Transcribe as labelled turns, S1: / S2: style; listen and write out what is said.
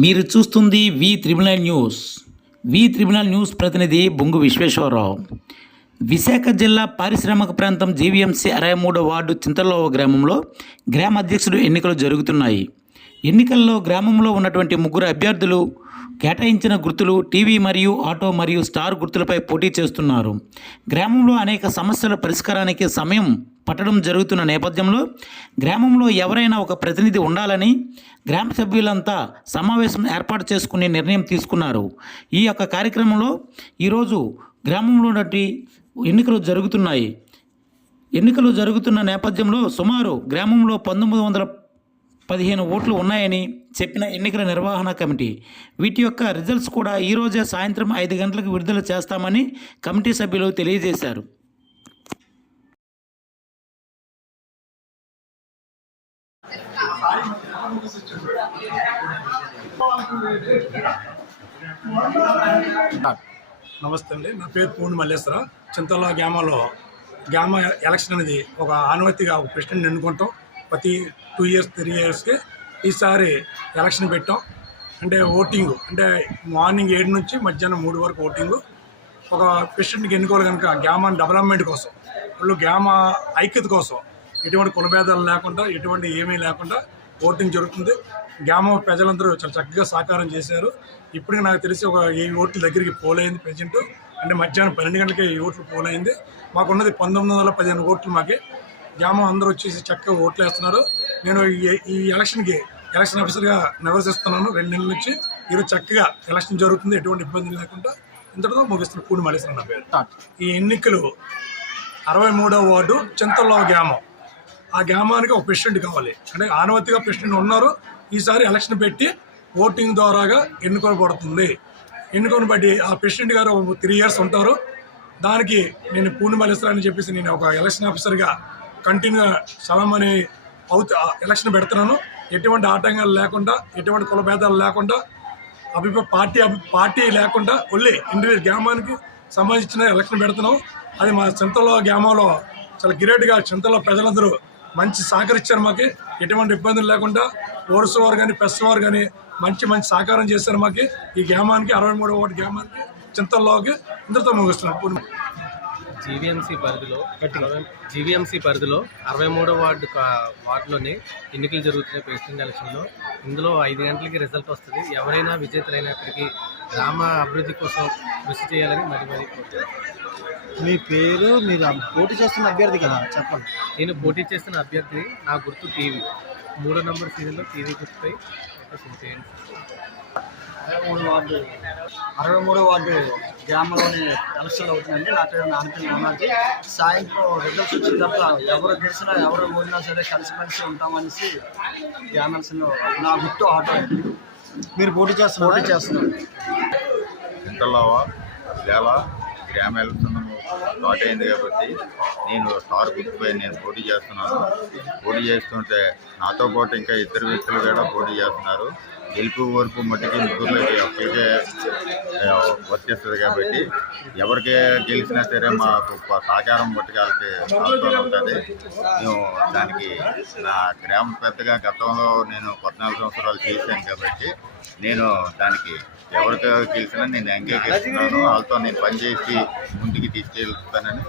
S1: మీరు చూస్తుంది వి త్రిబునల్ న్యూస్. వి త్రిబునల్ న్యూస్ ప్రతినిధి బొంగు విశ్వేశ్వరరావు. విశాఖ జిల్లా పారిశ్రామిక ప్రాంతం జీవీఎంసీ అరవై మూడో వార్డు చింతల్లో గ్రామంలో గ్రామ అధ్యక్షుడు ఎన్నికలు జరుగుతున్నాయి. ఎన్నికల్లో గ్రామంలో ఉన్నటువంటి ముగ్గురు అభ్యర్థులు కేటాయించిన గుర్తులు టీవీ మరియు ఆటో మరియు స్టార్ గుర్తులపై పోటీ చేస్తున్నారు. గ్రామంలో అనేక సమస్యల పరిష్కారానికి సమయం పట్టడం జరుగుతున్న నేపథ్యంలో గ్రామంలో ఎవరైనా ఒక ప్రతినిధి ఉండాలని గ్రామ సభ్యులంతా సమావేశం ఏర్పాటు చేసుకునే నిర్ణయం తీసుకున్నారు. ఈ యొక్క కార్యక్రమంలో ఈరోజు గ్రామంలో ఎన్నికలు జరుగుతున్నాయి. ఎన్నికలు జరుగుతున్న నేపథ్యంలో సుమారు గ్రామంలో పంతొమ్మిది వందల పదిహేను ఓట్లు ఉన్నాయని చెప్పిన ఎన్నికల నిర్వహణ కమిటీ. వీటి యొక్క రిజల్ట్స్ కూడా ఈరోజే సాయంత్రం ఐదు గంటలకు విడుదల చేస్తామని కమిటీ సభ్యులు తెలియజేశారు.
S2: నమస్తే అండి. నా పేరు పూర్ణి మల్లేశ్వర. చింతల గ్రామంలో గ్రామ ఎలక్షన్ అనేది ఒక ఆనవాయితీగా ఒక ప్రెసిడెంట్ ఎన్నుకుంటాం. ప్రతి టూ ఇయర్స్ త్రీ ఇయర్స్కి ఈసారి ఎలక్షన్ పెట్టాం. అంటే ఓటింగ్ అంటే మార్నింగ్ ఏడు నుంచి మధ్యాహ్నం మూడు వరకు ఓటింగ్. ఒక ప్రెసిడెంట్కి ఎన్నుకోవాలి కనుక గ్రామ డెవలప్మెంట్ కోసం వాళ్ళు గ్రామ ఐక్యత కోసం ఎటువంటి కులభేదాలు లేకుండా ఎటువంటి ఏమీ లేకుండా ఓటింగ్ జరుగుతుంది. గ్రామ ప్రజలందరూ చాలా చక్కగా సహకారం చేశారు. ఇప్పటికి నాకు తెలిసి ఒక ఏ ఓట్ల దగ్గరికి పోలైంది ప్రజెంట్ అంటే మధ్యాహ్నం పన్నెండు గంటలకి ఈ ఓట్లు పోలైంది. మాకున్నది పంతొమ్మిది వందల పదిహేను ఓట్లు మాకి. గ్రామం అందరూ వచ్చేసి చక్కగా ఓట్లు వేస్తున్నారు. నేను ఈ- ఈ ఎలక్షన్కి ఎలక్షన్ ఆఫీసర్గా నివసిస్తున్నాను. రెండు నెలల నుంచి ఈరోజు చక్కగా ఎలక్షన్ జరుగుతుంది. ఎటువంటి ఇబ్బంది లేకుండా ఇంతటితో ముగిస్తున్న పూడి మలేశ్వర నా పేరు. ఈ ఎన్నికలు అరవై మూడవ వార్డు చింతల్లో గ్రామం. ఆ గ్రామానికి ఒక ప్రెసిడెంట్ కావాలి. అంటే ఆనవతిగా ప్రెసిడెంట్ ఉన్నారు. ఈసారి ఎలక్షన్ పెట్టి ఓటింగ్ ద్వారాగా ఎన్నుకోబడుతుంది. ఎన్నుకొని బట్టి ఆ ప్రెసిడెంట్ గారు త్రీ ఇయర్స్ ఉంటారు. దానికి నేను పూర్ణిమలేశ్వర అని చెప్పేసి నేను ఒక ఎలక్షన్ ఆఫీసర్గా కంటిన్యూగా సలమని అవుతూ ఎలక్షన్ పెడుతున్నాను. ఎటువంటి ఆటంకాలు లేకుండా ఎటువంటి కులభేదాలు లేకుండా అభిప్రాయ పార్టీ పార్టీ లేకుండా ఒళ్ళి ఇండివిజువల్ గ్రామానికి సంబంధించిన ఎలక్షన్ పెడుతున్నాం. అది మా చింతలో గ్రామంలో చాలా గ్రేట్గా చింతలో ప్రజలందరూ మంచి సహకరించారు మాకు. ఎటువంటి ఇబ్బందులు లేకుండా ఓరుసు వారు కానీ ప్రెస్ వారు కానీ మంచి మంచి సహకారం చేశారు మాకు. ఈ గ్రామానికి అరవై మూడు ఓటు గ్రామానికి చింతల్లోకి ఇందరితో ముగిస్తున్నాం. పూర్ణ
S3: జీవీఎంసీ పరిధిలో జీవీఎంసీ పరిధిలో అరవై మూడో వార్డు వార్డులోని ఎన్నికలు జరుగుతున్నాయి ప్రెసిడెంట్ ఎలక్షన్లో ఇందులో ఐదు గంటలకి రిజల్ట్ వస్తుంది. ఎవరైనా విజేతలైనప్పటికీ గ్రామ అభివృద్ధి కోసం కృషి చేయాలని మరి మరి.
S4: మీ పేరు మీరు పోటీ చేస్తున్న అభ్యర్థి కదా చెప్పండి.
S3: నేను పోటీ చేస్తున్న అభ్యర్థి నా గుర్తు టీవీ. మూడో నంబర్ సీరియల్లో టీవీ గుర్తుపై చేయండి
S4: అరవై మూడు వార్డు అరవై మూడు వార్డు గ్రామంలోని ఎలక్షన్ అవుతుందండి నా పేరు నాన్నపల్లి రామాజీ సాయంత్రం రిజల్ట్స్ వచ్చిన తర్వాత ఎవరు గెలిచినా ఎవరు ఓడినా సరే కలిసిమెలిసి ఉంటామనేసి గ్రామల్స్లో నా గుర్తు ఆటో మీరు పోటీ చేస్తున్నారు? పోటీ చేస్తున్నారు
S5: చింతలవ గ్రామ ఎలక్షన్ స్టార్ట్ అయింది కాబట్టి నేను స్టార్ గుర్తుపై నేను పోటీ చేస్తున్నాను. పోటీ చేస్తుంటే నాతో పాటు ఇంకా ఇద్దరు వ్యక్తులు కూడా పోటీ చేస్తున్నారు. గెలుపు ఓర్పు మట్టికి ముగ్గురులకి ఒక్కరికే వచ్చేస్తుంది వర్తిస్తుంది కాబట్టి ఎవరికి గెలిచినా సరే మాకు సహకారం పట్టుకెళ్తే వాళ్ళకి అవసరం ఉంటుంది. మేము దానికి నా గ్రామ పెద్దగా గతంలో నేను పద్నాలుగు సంవత్సరాలు చేశాను కాబట్టి నేను దానికి ఎవరికి గెలిచినా నేను అంగీకరిస్తున్నాను. వాళ్ళతో నేను పనిచేసి ముందుకు తీసుకెళ్తానని